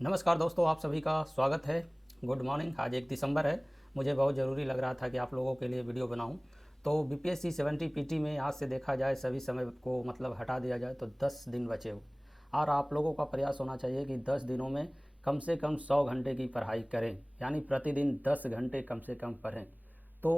नमस्कार दोस्तों, आप सभी का स्वागत है। Good morning. आज 1 दिसंबर है। मुझे बहुत ज़रूरी लग रहा था कि आप लोगों के लिए वीडियो बनाऊं। तो बीपीएससी 70 पीटी में आज से देखा जाए सभी समय को मतलब हटा दिया जाए तो 10 दिन बचे हो, और आप लोगों का प्रयास होना चाहिए कि 10 दिनों में कम से कम 100 घंटे की पढ़ाई करें, यानी प्रतिदिन 10 घंटे कम से कम पढ़ें। तो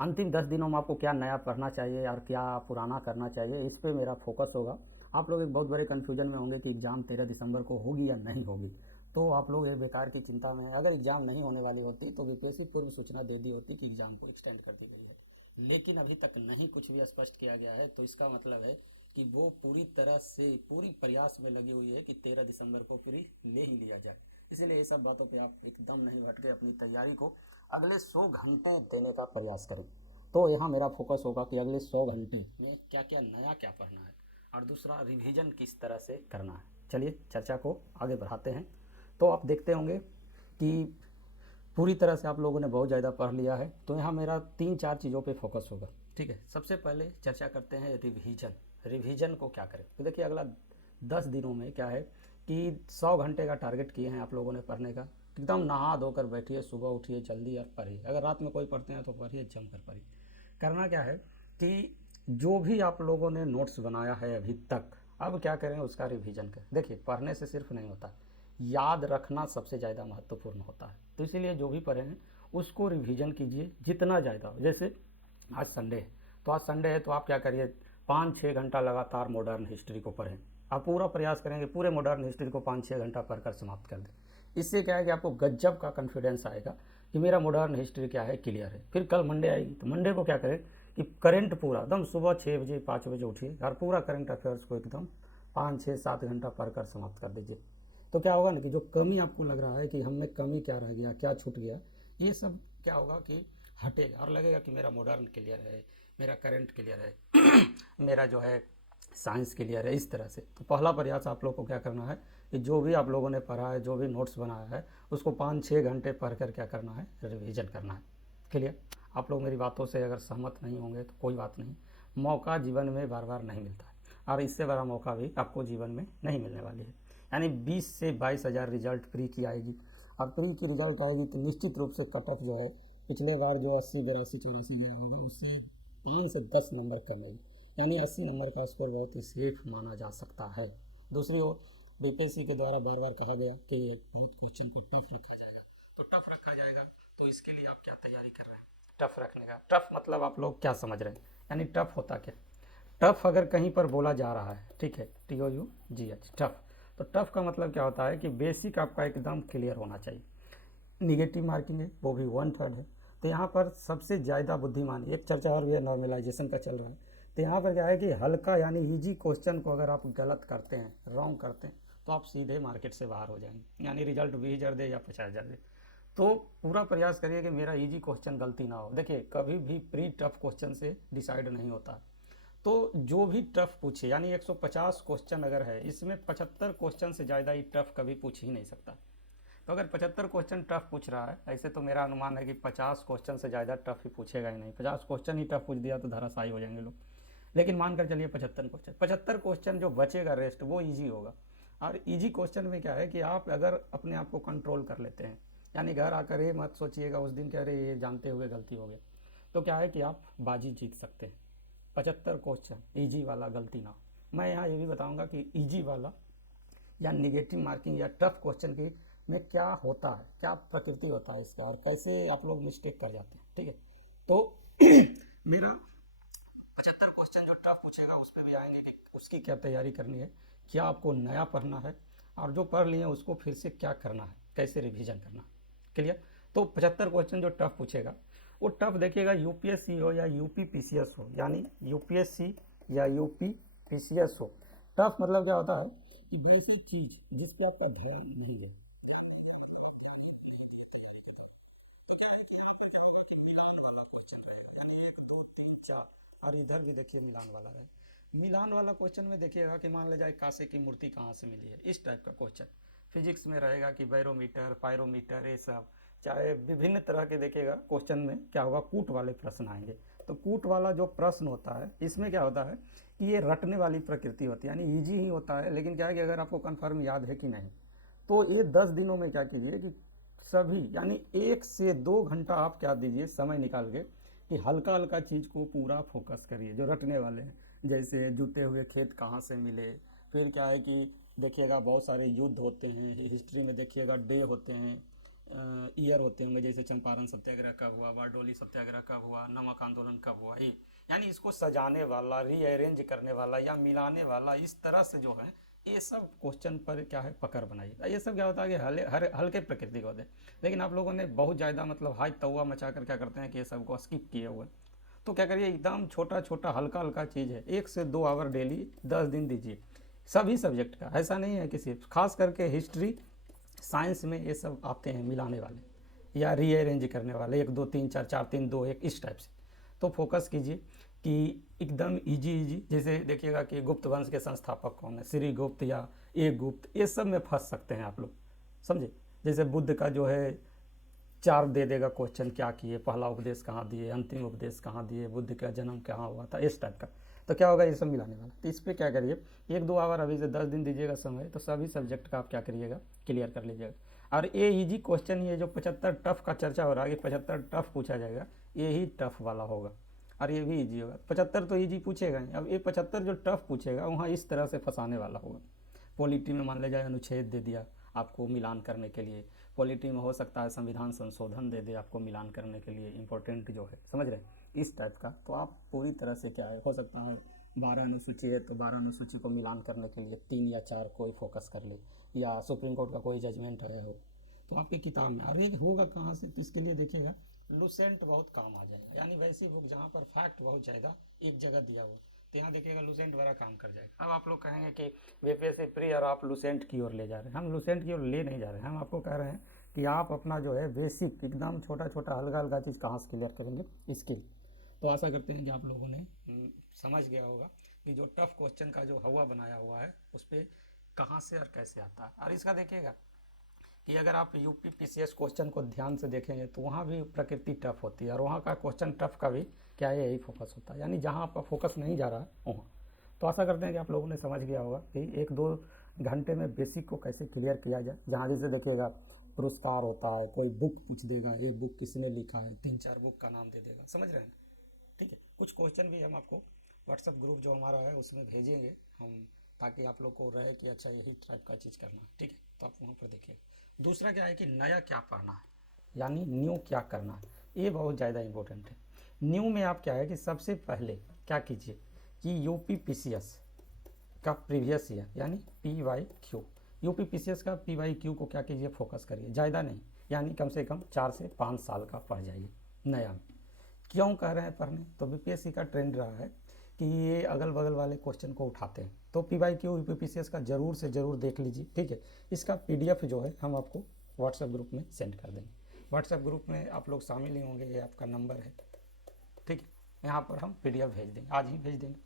अंतिम 10 दिनों में आपको क्या नया पढ़ना चाहिए और क्या पुराना करना चाहिए, इस पे मेरा फोकस होगा। आप लोग एक बहुत बड़े कन्फ्यूजन में होंगे कि एग्ज़ाम 13 दिसंबर को होगी या नहीं होगी। तो आप लोग ये बेकार की चिंता में हैं। अगर एग्ज़ाम नहीं होने वाली होती तो बीपीएससी पूर्व सूचना दे दी होती कि एग्ज़ाम को एक्सटेंड कर दी गई है, लेकिन अभी तक नहीं कुछ भी स्पष्ट किया गया है। तो इसका मतलब है कि वो पूरी तरह से पूरी प्रयास में लगी हुई है कि 13 दिसंबर को फिर ले ही लिया जाए। इसलिए ये सब बातों पे आप एकदम नहीं भटके, अपनी तैयारी को अगले 100 घंटे देने का प्रयास करें। तो यहाँ मेरा फोकस होगा कि अगले 100 घंटे में क्या क्या नया क्या पढ़ना है, और दूसरा रिवीजन किस तरह से करना है। चलिए चर्चा को आगे बढ़ाते हैं। तो आप देखते होंगे कि पूरी तरह से आप लोगों ने बहुत ज़्यादा पढ़ लिया है। तो यहाँ मेरा 3-4 चीज़ों पे फोकस होगा। ठीक है, सबसे पहले चर्चा करते हैं रिवीजन। रिवीजन को क्या करें, तो देखिए अगला 10 दिनों में क्या है कि 100 घंटे का टारगेट किए हैं आप लोगों ने पढ़ने का। एकदम नहा धोकर बैठिए, सुबह उठिए जल्दी और पढ़िए। अगर रात में कोई पढ़ते हैं तो पढ़िए, जम कर पढ़िए। करना क्या है कि जो भी आप लोगों ने नोट्स बनाया है अभी तक, अब क्या करें उसका रिवीजन करें। देखिए पढ़ने से सिर्फ नहीं होता, याद रखना सबसे ज़्यादा महत्वपूर्ण होता है। तो इसीलिए जो भी पढ़े हैं उसको रिवीजन कीजिए जितना ज़्यादा हो। जैसे आज संडे है, तो आज संडे है तो आप क्या करिए, 5-6 घंटा लगातार मॉडर्न हिस्ट्री को पढ़ें। आप पूरा प्रयास करेंगे पूरे मॉडर्न हिस्ट्री को 5-6 घंटा पढ़कर समाप्त कर दें। इससे क्या है कि आपको गजब का कॉन्फिडेंस आएगा कि मेरा मॉडर्न हिस्ट्री क्या है, क्लियर है। फिर कल मंडे आएगी तो मंडे को क्या करें कि करंट पूरा एकदम सुबह 6 बजे 5 बजे उठिए और पूरा करंट अफेयर्स को एकदम 5-6-7 घंटा पढ़कर समाप्त कर दीजिए। तो क्या होगा ना कि जो कमी आपको लग रहा है कि हम में कमी क्या रह गया, क्या छूट गया, ये सब क्या होगा कि हटेगा और लगेगा कि मेरा मॉडर्न क्लियर है, मेरा करंट क्लियर है मेरा जो है साइंस क्लियर है। इस तरह से तो पहला प्रयास आप लोग को क्या करना है कि जो भी आप लोगों ने पढ़ा है, जो भी नोट्स बनाया है, उसको 5-6 घंटे पढ़ कर क्या करना है, रिवीजन करना है। क्लियर। आप लोग मेरी बातों से अगर सहमत नहीं होंगे तो कोई बात नहीं, मौका जीवन में बार बार नहीं मिलता है, और इससे बड़ा मौका भी आपको जीवन में नहीं मिलने वाली है। यानी 20 से 22 हज़ार रिजल्ट प्री की आएगी, और प्री की रिजल्ट आएगी तो निश्चित रूप से कट ऑफ जो है पिछले बार जो 80 82 84 गया होगा उससे 5 से 10 नंबर कम है। यानी 80 नंबर का स्कोर बहुत ही सेफ माना जा सकता है। दूसरी ओर बीपीएससी के द्वारा बार बार कहा गया कि बहुत क्वेश्चन को टफ रखा जाएगा, तो टफ रखा जाएगा तो इसके लिए आप क्या तैयारी कर रहे हैं टफ रखने का। टफ मतलब आप लोग क्या समझ रहे हैं, यानी टफ होता क्या। टफ अगर कहीं पर बोला जा रहा है, ठीक है, TOUGH टफ, तो टफ का मतलब क्या होता है कि बेसिक आपका एकदम क्लियर होना चाहिए। निगेटिव मार्किंग है वो भी 1/3 है। तो यहाँ पर सबसे ज़्यादा बुद्धिमान एक चर्चा और भी है, नॉर्मलाइजेशन का चल रहा है। तो यहाँ पर क्या है कि हल्का यानी इजी क्वेश्चन को अगर आप गलत करते हैं, रॉन्ग करते हैं, तो आप सीधे मार्केट से बाहर हो जाएंगे, यानी रिजल्ट 20 हज़ार दे या 50 हज़ार दे। तो पूरा प्रयास करिए कि मेरा इजी क्वेश्चन गलती ना हो। देखिए कभी भी प्री टफ क्वेश्चन से डिसाइड नहीं होता। तो जो भी टफ पूछे, यानी 150 क्वेश्चन अगर है, इसमें 75 क्वेश्चन से ज़्यादा ही टफ कभी पूछ ही नहीं सकता। तो अगर 75 क्वेश्चन टफ पूछ रहा है, ऐसे तो मेरा अनुमान है कि 50 क्वेश्चन से ज़्यादा टफ ही पूछेगा ही नहीं। 50 क्वेश्चन ही टफ पूछ दिया तो धराशायी हो जाएंगे लोग। लेकिन मानकर चलिए 75 क्वेश्चन जो बचेगा रेस्ट वो इजी होगा। और इजी क्वेश्चन में क्या है कि आप अगर अपने आप को कंट्रोल कर लेते हैं, यानी घर आकर ये मत सोचिएगा उस दिन कह रहे ये जानते हुए गलती हो गया, तो क्या है कि आप बाजी जीत सकते हैं। 75 क्वेश्चन ईजी वाला गलती ना हो। मैं यहाँ ये भी बताऊँगा कि ईजी वाला या निगेटिव मार्किंग या टफ क्वेश्चन की में क्या होता है, क्या प्रकृति होता है इसका, और कैसे आप लोग मिस्टेक कर जाते हैं। ठीक है, तो मेरा 75 क्वेश्चन जो टफ पूछेगा उस पर भी आएंगे कि उसकी क्या तैयारी करनी है, क्या आपको नया पढ़ना है, और जो पढ़ लिए उसको फिर से क्या करना है, कैसे रिवीजन करना है। क्लियर। तो 75 क्वेश्चन जो टफ पूछेगा वो टफ देखिएगा, यूपीएससी हो या यूपी पीसीएस हो, यानी यूपीएससी या यूपी पीसीएस हो। टफ मतलब क्या होता है कि बेसिक चीज जिस पे आपका ध्यान नहीं है, तो क्या है कि यहाँ पे क्या होगा कि मिलान वाला क्वेश्चन रहेगा, यानी 1 2 3 4, और इधर भी देखिए मिलान वाला है। मिलान वाला क्वेश्चन में देखिएगा कि मान ले जाए कांसे की मूर्ति कहाँ से मिली है, इस टाइप का क्वेश्चन। फिजिक्स में रहेगा कि बैरोमीटर पायरोमीटर ये सब, चाहे विभिन्न तरह के देखिएगा क्वेश्चन में क्या होगा, कूट वाले प्रश्न आएंगे। तो कूट वाला जो प्रश्न होता है इसमें क्या होता है कि ये रटने वाली प्रकृति होती है, यानी ईजी ही होता है, लेकिन क्या है कि अगर आपको कन्फर्म याद है कि नहीं, तो ये 10 दिनों में क्या कीजिए कि सभी यानी 1 से 2 घंटा आप क्या दीजिए समय निकाल के कि हल्का हल्का चीज़ को पूरा फोकस करिए जो रटने वाले हैं। जैसे जुते हुए खेत कहाँ से मिले, फिर क्या है कि देखिएगा बहुत सारे युद्ध होते हैं हिस्ट्री में, देखिएगा डे होते हैं, ईयर होते होंगे, जैसे चंपारण सत्याग्रह कब हुआ, बारडोली सत्याग्रह कब हुआ, नमक आंदोलन कब हुआ, ये यानी इसको सजाने वाला, रीअरेंज करने वाला या मिलाने वाला, इस तरह से जो है ये सब क्वेश्चन पर क्या है पकड़ बनाइए। ये सब क्या होता है कि हल्के प्रकृति के होते हैं, लेकिन आप लोगों ने बहुत ज़्यादा मतलब हाई तवा मचा कर क्या करते हैं कि ये सब को स्किप किए हुए। तो क्या करिए, एकदम छोटा छोटा हल्का हल्का चीज़ है, 1 से 2 आवर डेली 10 दिन दीजिए सभी सब्जेक्ट का। ऐसा नहीं है कि सिर्फ, खास करके हिस्ट्री साइंस में ये सब आते हैं मिलाने वाले या रीअरेंज करने वाले, 1 2 3 4 4 3 2 1 इस टाइप से। तो फोकस कीजिए कि एकदम इजी इजी, जैसे देखिएगा कि गुप्त वंश के संस्थापक कौन है, श्री गुप्त या एक गुप्त, ये सब में फंस सकते हैं आप लोग, समझे। जैसे बुद्ध का जो है 4 दे देगा क्वेश्चन, क्या किए, पहला उपदेश कहाँ दिए, अंतिम उपदेश कहाँ दिए, बुद्ध का जन्म कहाँ हुआ था, इस टाइप का। तो क्या होगा, ये सब मिलाने वाला। तो इस पर क्या करिए, 1 2 आवर अभी से 10 दिन दीजिएगा समय, तो सभी सब्जेक्ट का आप क्या करिएगा, क्लियर कर लीजिएगा। और ये इजी क्वेश्चन, ये जो 75 टफ का चर्चा हो रहा है कि 75 टफ पूछा जाएगा, यही टफ वाला होगा और ये भी इजी होगा। 75 तो इजी पूछेगा ही, अब ये 75 जो टफ पूछेगा वहाँ इस तरह से फंसाने वाला होगा। पॉलिटी में मान ले जाए अनुच्छेद दे दिया आपको मिलान करने के लिए, पॉलिटी में हो सकता है संविधान संशोधन दे दे आपको मिलान करने के लिए, इंपॉर्टेंट जो है, समझ रहे हैं, इस टाइप का। तो आप पूरी तरह से क्या है, हो सकता है 12 अनुसूची है तो 12 अनुसूची को मिलान करने के लिए 3 या 4 कोई फोकस कर ले, या सुप्रीम कोर्ट का कोई जजमेंट है हो तो आपकी किताब में। और एक होगा कहाँ से, तो इसके लिए देखिएगा लुसेंट बहुत काम आ जाएगा, यानी वैसी बुक जहाँ पर फैक्ट बहुत ज़्यादा एक जगह दिया हुआ, तो यहाँ देखिएगा लुसेंट बड़ा काम कर जाएगा। अब आप लोग कहेंगे कि बीपीएससी प्री और आप लुसेंट की ओर ले जा रहे हैं, हम लुसेंट की ओर ले नहीं जा रहे हैं, हम आपको कह रहे हैं कि आप अपना जो है बेसिक एकदम छोटा छोटा हल्का हल्का चीज़ कहाँ से क्लियर करेंगे, स्किल। तो आशा करते हैं कि आप लोगों ने समझ गया होगा कि जो टफ क्वेश्चन का जो हवा बनाया हुआ है उस पर कहाँ से और कैसे आता है। और इसका देखिएगा कि अगर आप यूपी पीसीएस क्वेश्चन को ध्यान से देखेंगे तो वहाँ भी प्रकृति टफ होती है, और वहाँ का क्वेश्चन टफ का भी क्या है, यही फोकस होता है, यानी जहाँ आपका फोकस नहीं जा रहा है वहाँ। तो आशा करते हैं कि आप लोगों ने समझ गया होगा कि 1 2 घंटे में बेसिक को कैसे क्लियर किया जाए। जहाँ जैसे देखिएगा पुरस्कार होता है, कोई बुक पूछ देगा, ये बुक किसने लिखा है, 3 4 बुक का नाम दे देगा, समझ रहे हैं ना। ठीक है, कुछ क्वेश्चन भी हम आपको व्हाट्सएप ग्रुप जो हमारा है उसमें भेजेंगे हम, ताकि आप लोग को रहे कि अच्छा यही टाइप का चीज़ करना है। ठीक है, तो आप वहाँ पर देखिए। दूसरा क्या है कि नया क्या पढ़ना है, यानी न्यू क्या करना है, ये बहुत ज़्यादा इंपॉर्टेंट है। न्यू में आप क्या है कि सबसे पहले क्या कीजिए कि यूपी पीसीएस का प्रीवियस ईयर यानी PYQ, यूपी पीसीएस का PYQ को क्या कीजिए, फोकस करिए, ज़्यादा नहीं, यानी कम से कम 4 से 5 साल का पढ़ जाइए नया में। क्यों कह रहे हैं पढ़ने, तो बीपीएससी का ट्रेंड रहा है कि ये अगल बगल वाले क्वेश्चन को उठाते हैं, तो PYQ यूपी पीसीएस का ज़रूर से ज़रूर देख लीजिए। ठीक है, इसका PDF जो है हम आपको व्हाट्सएप ग्रुप में सेंड कर देंगे। व्हाट्सएप ग्रुप में आप लोग शामिल ही होंगे, ये आपका नंबर है। ठीक है, यहाँ पर हम PDF भेज देंगे, आज ही भेज देंगे।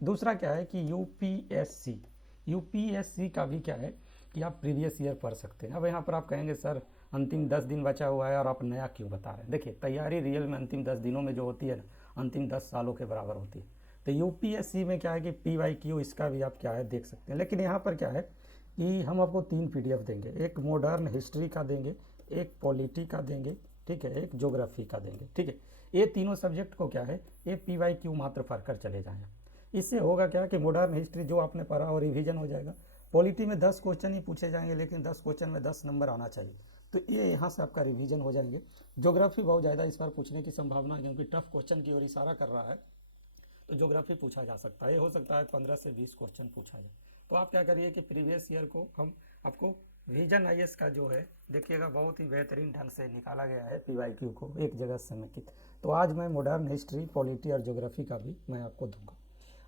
दूसरा क्या है कि यूपीएससी का भी क्या है कि आप प्रीवियस ईयर पढ़ सकते हैं। अब यहाँ पर आप कहेंगे सर अंतिम 10 दिन बचा हुआ है और आप नया क्यों बता रहे हैं। देखिए तैयारी रियल में अंतिम 10 दिनों में जो होती है ना, अंतिम 10 सालों के बराबर होती है। तो यूपीएससी में क्या है कि PYQ इसका भी आप क्या है देख सकते हैं। लेकिन यहाँ पर क्या है कि हम आपको 3 PDF देंगे, एक मॉडर्न हिस्ट्री का देंगे, एक पॉलिटी का देंगे, ठीक है, एक ज्योग्राफी का देंगे। ठीक है, ये तीनों सब्जेक्ट को क्या है, ये PYQ मात्र पढ़कर चले जाएँ। इससे होगा क्या कि मॉडर्न हिस्ट्री जो आपने पढ़ा और रिवीजन हो जाएगा। पॉलिटी में 10 क्वेश्चन ही पूछे जाएंगे, लेकिन 10 क्वेश्चन में 10 नंबर आना चाहिए, तो ये यहाँ से आपका रिवीजन हो जाएंगे। ज्योग्राफी बहुत ज़्यादा इस बार पूछने की संभावना है, क्योंकि टफ क्वेश्चन की ओर इशारा कर रहा है, तो ज्योग्राफी पूछा जा सकता है। ये हो सकता है 15 से 20 क्वेश्चन पूछा जाए। तो आप क्या करिए कि प्रीवियस ईयर को हम आपको विजन IAS का जो है देखिएगा बहुत ही बेहतरीन ढंग से निकाला गया है PYQ को एक जगह समेकित। तो आज मैं मॉडर्न हिस्ट्री, पॉलिटी और ज्योग्राफी का भी मैं आपको दूंगा।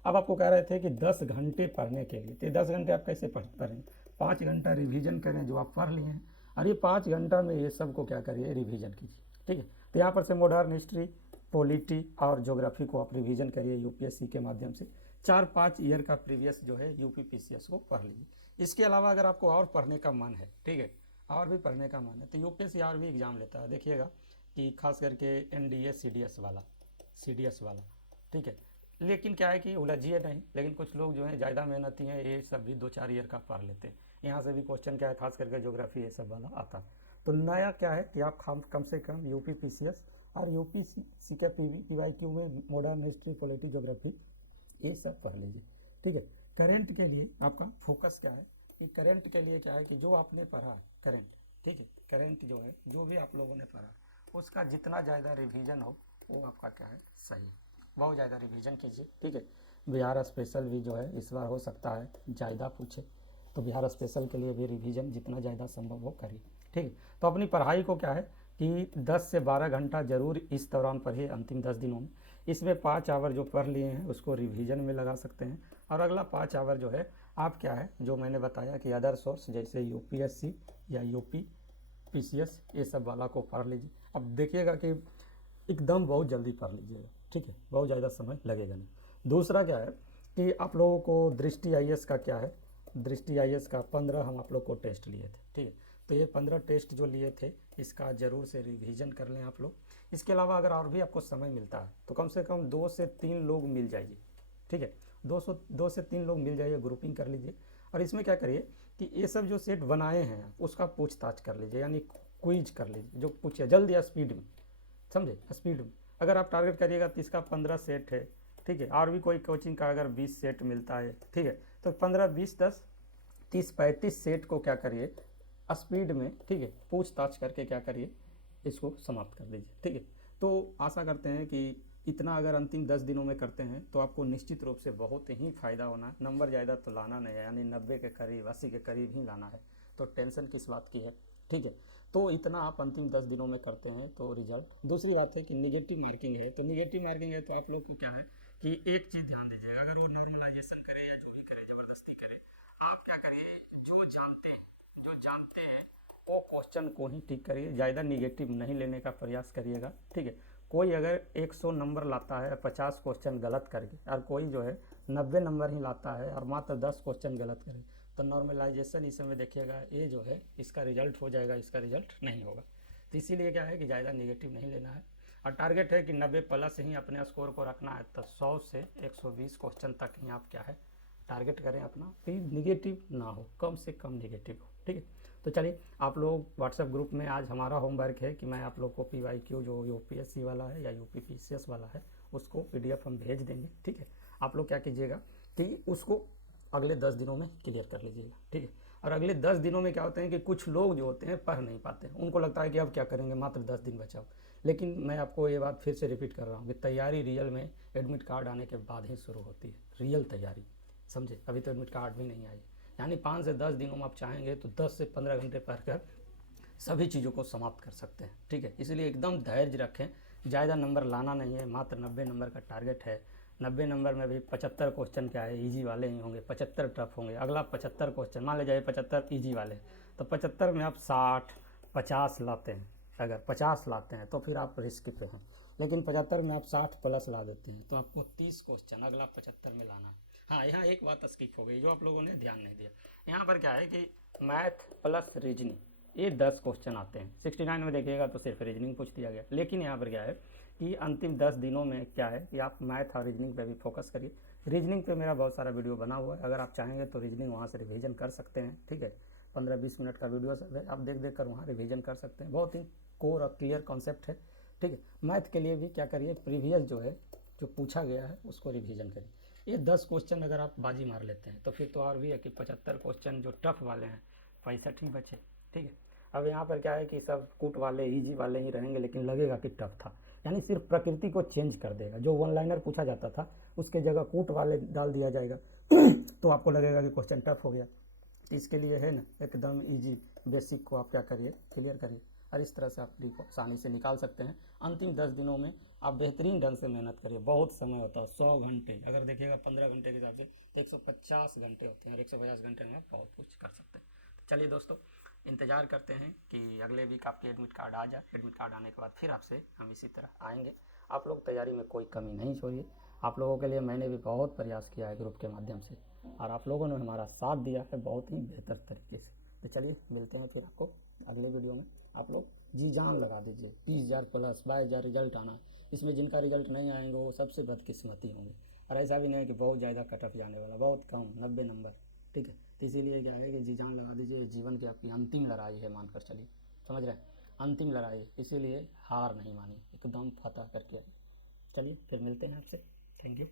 अब आपको कह रहे थे कि 10 घंटे पढ़ने के लिए, तो 10 घंटे आप कैसे पढ़ेंगे, 5 घंटा रिवीजन करें जो आप पढ़ लिए हैं, और ये 5 घंटा में ये सब को क्या करिए, रिवीजन कीजिए। ठीक है, तो यहाँ पर से मॉडर्न हिस्ट्री, पॉलिटी और ज्योग्राफी को आप रिवीजन करिए यूपीएससी के माध्यम से। 4-5 ईयर का प्रीवियस जो है यूपी पीसीएस को पढ़ लीजिए। इसके अलावा अगर आपको और पढ़ने का मन है, ठीक है, और भी पढ़ने का मन है, तो यूपीएससी और भी एग्ज़ाम लेता है। देखिएगा कि खास करके NDA CDS वाला, ठीक है। लेकिन क्या है कि उलझिए नहीं, लेकिन कुछ लोग जो हैं ज़्यादा मेहनती हैं, ये सब भी 2-4 ईयर का पढ़ लेते हैं। यहाँ से भी क्वेश्चन क्या है, खास करके ज्योग्राफी ये सब वाला आता है। तो नया क्या है कि आप कम से कम यूपी पीसीएस और यूपी सी के पीवाईक्यू में मॉडर्न हिस्ट्री, पॉलिटी, ज्योग्राफी ये सब पढ़ लीजिए, ठीक है। करंट के लिए आपका फोकस क्या है कि करंट के लिए क्या है कि जो आपने पढ़ा करंट, ठीक है, करंट जो है जो भी आप लोगों ने पढ़ा उसका जितना ज़्यादा रिवीजन हो वो आपका क्या है सही, बहुत ज़्यादा रिवीजन कीजिए, ठीक है। बिहार स्पेशल भी जो है इस बार हो सकता है ज़्यादा पूछे, तो बिहार स्पेशल के लिए भी रिवीजन जितना ज़्यादा संभव हो करिए, ठीक है। तो अपनी पढ़ाई को क्या है कि 10 से 12 घंटा ज़रूर इस दौरान पढ़िए, अंतिम 10 दिनों में। इसमें 5 आवर जो पढ़ लिए हैं उसको रिवीजन में लगा सकते हैं, और अगला 5 आवर जो है आप क्या है जो मैंने बताया कि अदर सोर्स जैसे यूपीएससी या यूपी पीसीएस ये सब वाला को पढ़ लीजिए। अब देखिएगा कि एकदम बहुत जल्दी पढ़ लीजिएगा, ठीक है, बहुत ज़्यादा समय लगेगा नहीं। दूसरा क्या है कि आप लोगों को दृष्टि आईएएस का क्या है, दृष्टि आईएएस का 15 हम आप लोग को टेस्ट लिए थे, ठीक है। तो ये 15 टेस्ट जो लिए थे इसका ज़रूर से रिवीजन कर लें आप लोग। इसके अलावा अगर और भी आपको समय मिलता है तो कम से कम 2 से 3 लोग मिल जाइए, ठीक है, 2 से 3 लोग मिल जाइए, ग्रुपिंग कर लीजिए। और इसमें क्या करिए कि ये सब जो सेट बनाए हैं उसका पूछताछ कर लीजिए, यानी क्विज कर लीजिए, जो पूछे जल्दी या स्पीड में, समझे, स्पीड में। अगर आप टारगेट करिएगा तो इसका 15 सेट है, ठीक है, और भी कोई कोचिंग का अगर 20 सेट मिलता है, ठीक है, तो 15, 20, 10, 30, 35 सेट को क्या करिए स्पीड में, ठीक है, पूछताछ करके क्या करिए इसको समाप्त कर दीजिए, ठीक है। तो आशा करते हैं कि इतना अगर अंतिम 10 दिनों में करते हैं तो आपको निश्चित रूप से बहुत ही फ़ायदा होना है। नंबर ज़्यादा तो लाना नहीं है, यानी 90 के करीब, 80 के करीब ही लाना है, तो टेंशन किस बात की है, ठीक है। तो इतना आप अंतिम 10 दिनों में करते हैं तो रिजल्ट। दूसरी बात है कि निगेटिव मार्किंग है, तो निगेटिव मार्किंग है तो आप लोग को क्या है कि एक चीज़ ध्यान दीजिएगा, अगर वो नॉर्मलाइजेशन करे या जो भी करे, ज़बरदस्ती करे, आप क्या करिए जो जानते हैं वो क्वेश्चन को ही टिक करिए, ज़्यादा निगेटिव नहीं लेने का प्रयास करिएगा, ठीक है। कोई अगर 100 नंबर लाता है 50 क्वेश्चन गलत करके, और कोई जो है 90 नंबर ही लाता है और मात्र 10 क्वेश्चन गलत करे, तो नॉर्मलाइजेशन इस समय देखिएगा ये जो है इसका रिजल्ट हो जाएगा, इसका रिजल्ट नहीं होगा। तो इसीलिए क्या है कि ज़्यादा निगेटिव नहीं लेना है, और टारगेट है कि 90 प्लस ही अपने स्कोर को रखना है। तो 100 से 120 क्वेश्चन तक ही आप क्या है टारगेट करें अपना, फिर निगेटिव ना हो, कम से कम निगेटिव हो, ठीक है। तो चलिए आप लोग व्हाट्सएप ग्रुप में आज हमारा होमवर्क है कि मैं आप लोग को पीवाईक्यू जो यूपीएससी वाला है या यूपी पीसीएस वाला है उसको पीडीएफ हम भेज देंगे, ठीक है। आप लोग क्या कीजिएगा कि उसको अगले 10 दिनों में क्लियर कर लीजिएगा, ठीक है। और अगले 10 दिनों में क्या होते हैं कि कुछ लोग जो होते हैं पढ़ नहीं पाते हैं, उनको लगता है कि अब क्या करेंगे, मात्र 10 दिन बचाओ। लेकिन मैं आपको ये बात फिर से रिपीट कर रहा हूँ कि तैयारी रियल में एडमिट कार्ड आने के बाद ही शुरू होती है, रियल तैयारी, समझे। अभी तो एडमिट कार्ड भी नहीं आई, यानी 5 से 10 दिनों में आप चाहेंगे तो 10 से 15 घंटे पढ़कर सभी चीज़ों को समाप्त कर सकते हैं, ठीक है। इसलिए एकदम धैर्य रखें, ज़्यादा नंबर लाना नहीं है, मात्र 90 नंबर का टारगेट है। 90 नंबर में भी 75 क्वेश्चन क्या है ईजी वाले ही होंगे, 75 टफ होंगे। अगला 75 क्वेश्चन मान लीजिए 75 ईजी वाले, तो 75 में आप 60, 50 लाते हैं, अगर 50 लाते हैं तो फिर आप रिस्क पे हैं। लेकिन 75 में आप 60 प्लस ला देते हैं तो आपको 30 क्वेश्चन अगला 75 में लाना है। हाँ, यहाँ एक बात स्किप हो गई जो आप लोगों ने ध्यान नहीं दिया। यहाँ पर क्या है कि मैथ प्लस रीजनिंग ये 10 क्वेश्चन आते हैं। 69 में देखिएगा तो सिर्फ रीजनिंग पूछ दिया गया, लेकिन यहाँ पर क्या है कि अंतिम 10 दिनों में क्या है कि आप मैथ और रीजनिंग पे भी फोकस करिए। रीजनिंग पे मेरा बहुत सारा वीडियो बना हुआ है, अगर आप चाहेंगे तो रीजनिंग वहाँ से रिवीजन कर सकते हैं, ठीक है। 15-20 मिनट का वीडियो सब है, आप देख कर वहाँ रिवीजन कर सकते हैं, बहुत ही कोर और क्लियर कॉन्सेप्ट है, ठीक है। मैथ के लिए भी क्या करिए, प्रीवियस जो है जो पूछा गया है उसको रिवीजन करिए। ये 10 क्वेश्चन अगर आप बाजी मार लेते हैं तो फिर तो और भी है कि 75 क्वेश्चन जो टफ वाले हैं 65 ही बचे, ठीक है। अब यहाँ पर क्या है कि सब कूट वाले ईजी वाले ही रहेंगे, लेकिन लगेगा कि टफ था, यानी सिर्फ प्रकृति को चेंज कर देगा। जो वन लाइनर पूछा जाता था उसके जगह कूट वाले डाल दिया जाएगा तो आपको लगेगा कि क्वेश्चन टफ हो गया। इसके लिए है ना एकदम ईजी बेसिक को आप क्या करिए क्लियर करिए, और इस तरह से आप डी को आसानी से निकाल सकते हैं। अंतिम 10 दिनों में आप बेहतरीन ढंग से मेहनत करिए, बहुत समय होता है 100 घंटे, अगर देखिएगा 15 घंटे के हिसाब से तो 150 घंटे होते हैं, और 150 घंटे में आप बहुत कुछ कर सकते हैं। तो चलिए दोस्तों, इंतज़ार करते हैं कि अगले वीक आपके एडमिट कार्ड आ जाए। एडमिट कार्ड आने के बाद फिर आपसे हम इसी तरह आएंगे। आप लोग तैयारी में कोई कमी नहीं छोड़िए, आप लोगों के लिए मैंने भी बहुत प्रयास किया है ग्रुप के माध्यम से, और आप लोगों ने हमारा साथ दिया है बहुत ही बेहतर तरीके से। तो चलिए मिलते हैं फिर आपको अगले वीडियो में। आप लोग जी जान लगा दीजिए, 20,000 प्लस 22,000 रिजल्ट आना है। इसमें जिनका रिजल्ट नहीं आएंगे वो सबसे बदकिस्मती होंगे, और ऐसा भी नहीं है कि बहुत ज़्यादा कट ऑफ जाने वाला, बहुत कम 90 नंबर, ठीक है। तो इसीलिए क्या है कि जी जान लगा दीजिए, जीवन की आपकी अंतिम लड़ाई है, मानकर चलिए, समझ रहे हैं, अंतिम लड़ाई, इसीलिए हार नहीं मानी, एकदम फतह करके आइए। चलिए फिर मिलते हैं आपसे, थैंक यू।